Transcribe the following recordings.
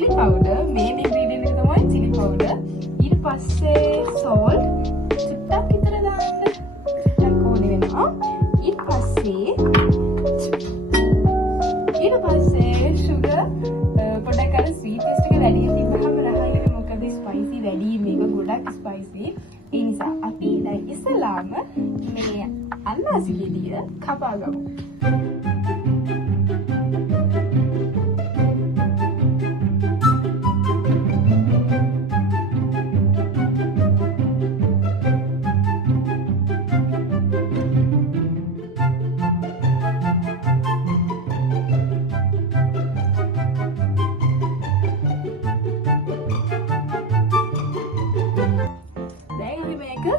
chili powder, main ingredient එක තමයි chili powder. ඊට පස්සේ salt චුට්ටක් විතර දාන්න. ටිකක් ඕනේ වෙනවා. ඊට පස්සේ sugar පොඩ්ඩක් අර sweet taste එක වැඩි තිබ්බහම රහයිනේ මොකද spicy වැඩි මේක ගොඩක් spicy. ඒ නිසා අපි දැන් ඉස්සලාම මේ අල්ලාසි ගෙඩිය කපා ගමු.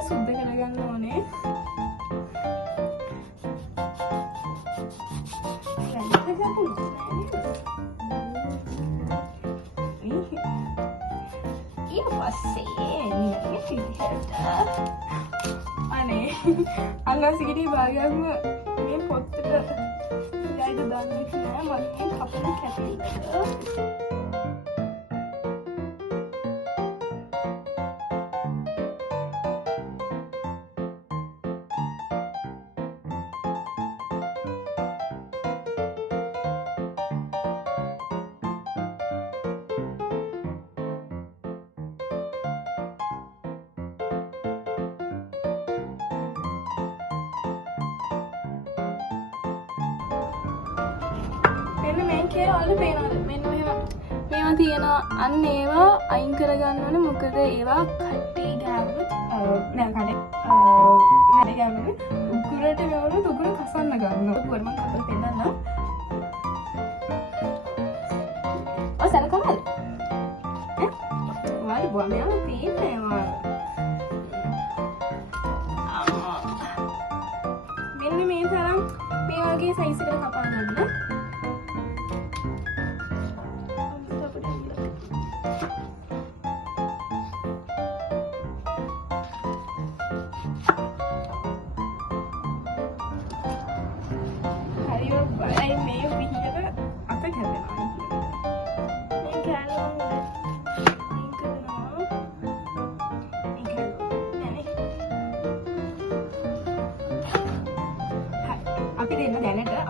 සුද්ධ කරගන්න ඕනේ. ඊට පස්සේ අනේ අල්ලාසි ගෙඩිය භාගයක්ම මේ පොත්තට ගයිද දාන්න නෑ මම කපන කැටි. මෙන්න මේ කියලා පේනවද? මෙන්න මේවා තියෙනවා. අන්න ඒවා අයින් කරගන්න ඕනේ. මොකද ඒවා කට්ටි ගෑවුනොත් නෑ කඩේ ගෑවුනොත් උගුරට ගෑවුනොත් උගුර කසන්න ගන්නවා. උගුර මම කපලා පෙන්නන්නම්. ඔය සලකනවද? වාරි බොමයා තියෙන්නේ මෙන්න මේ තරම් මේ වගේ සයිස් එකකට කපා ගන්න.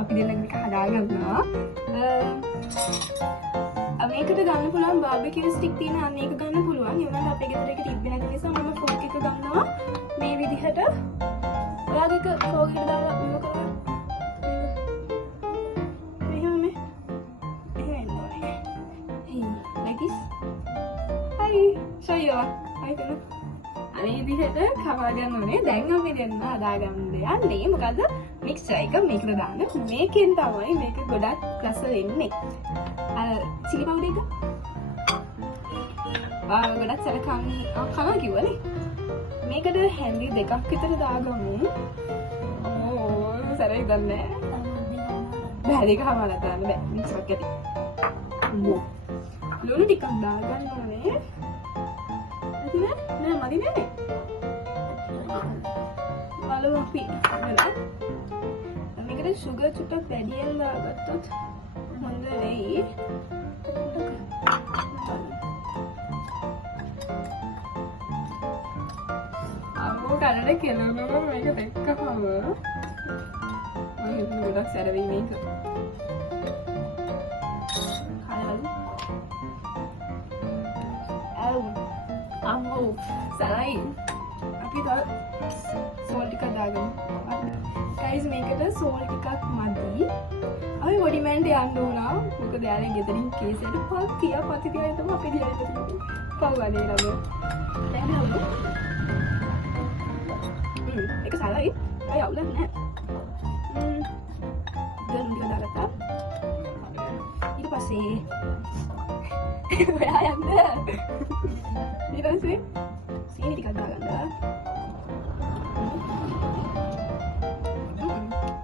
අපි දෙන්න එක හදාගන්නවා. මේකට ගන්න පුළුවන් බාර්බිකියු ස්ටික් තියෙන අන්න ඒක ගන්න පුළුවන්. ඒ වුණාට අපේ ගෙදර එක තිබ්බේ නැති නිසා මම ෆෝක් එක ගන්නවා. මේ විදිහට ඔයාගේ ෆෝක් එක දාලා මෙව කරලා මෙහෙම එහෙම එන්න ඕනේ. like this. hi show you. hi තන. අනේ විදිහට කවා ගන්න ඕනේ. දැන් අපි දෙන්න හදාගන්න යන්නේ මොකද? මික්සර් එක මේකට දාන්න. මේකෙන් තමයි මේක ගොඩක් රස වෙන්නේ. chili powder එක. ගොඩක් සරකම් කනවා කිව්වනේ. මේකට හැන්ඩි දෙකක් විතර දාගමු. ඕ සරයි දන්නේ. බෑ දෙක හමාලා දාන්න බෑ. මික්සර් එක ඇති. ලුණු ටිකක් දාගන්න ඕනේ. නෑ මදි නෑ. බලමු අපි. මේකට සුගර් චුට්ටක් වැඩියෙන් දාගත්තොත් හොඳ වෙයි. අම්මෝ කනට කෙලවනවා මේක දැක්කම. මම හිතුවා ගොඩක් සැර වෙයි මේක. අම්මෝ සරයි. අපි තව සෝල් ටිකක් දාගමු. guys මේකට සෝල් ටිකක් මදි. අපි බොඩිමෑන්ට යන්න උනා. මොකද යාළුවා ගෙදරින් කේසයට පත්‍ය තමයි අපි දිහාට තියෙන්නේ. පව්වනේ ළමයි. දැන් හවු. ඒක සරයි. අය අවුලක් නැහැ. දැන් උඩ දාගත්තා. ඊට පස්සේ ඔයා යන්න. ඊට පස්සේ සීනි ටිකක් දාගන්න.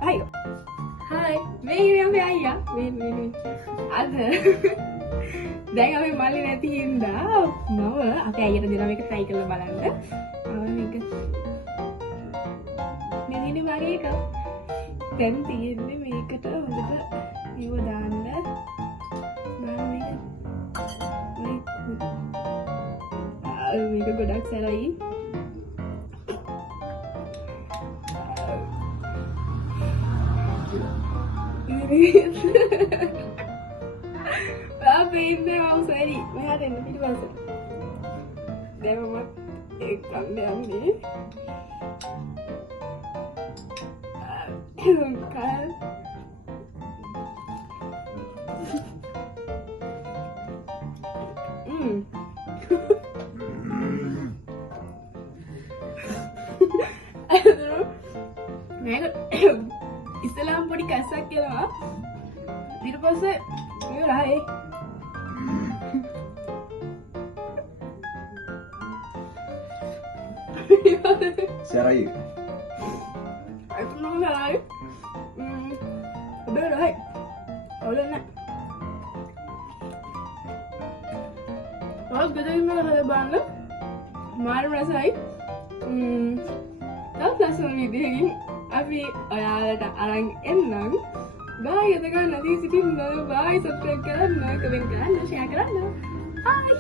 Hi, මේ අපේ අයියා. මේ අද දැන් අපි මල්ලි නැති හින්දා මම අපේ අයියට දෙනවා මේක try කරලා බලන්න. මේක මෙන්න වගේ එකක්. දැන් තියෙන්නේ මේකට හොඳට ඉව දාන්න. බලන්න මේක. මේක ගොඩක් සැරයි. පේන්නේ මම සැරි. මෙහාට එන්න පිටිපස්සට. දැන් මම ඒක ගන්න යන්නේ. මේක ඉස්සලාම් පොඩි කැස්සක් කියනවා. ඊට පස්සේ මේක රහේ. සරයි. aku mau ngelai udah rồi udah nak terus kita ini ada banget kemarin rasai terus langsung video tapi ada orang enak bye kita kan nanti sih bye subscribe karena komen karena share karena bye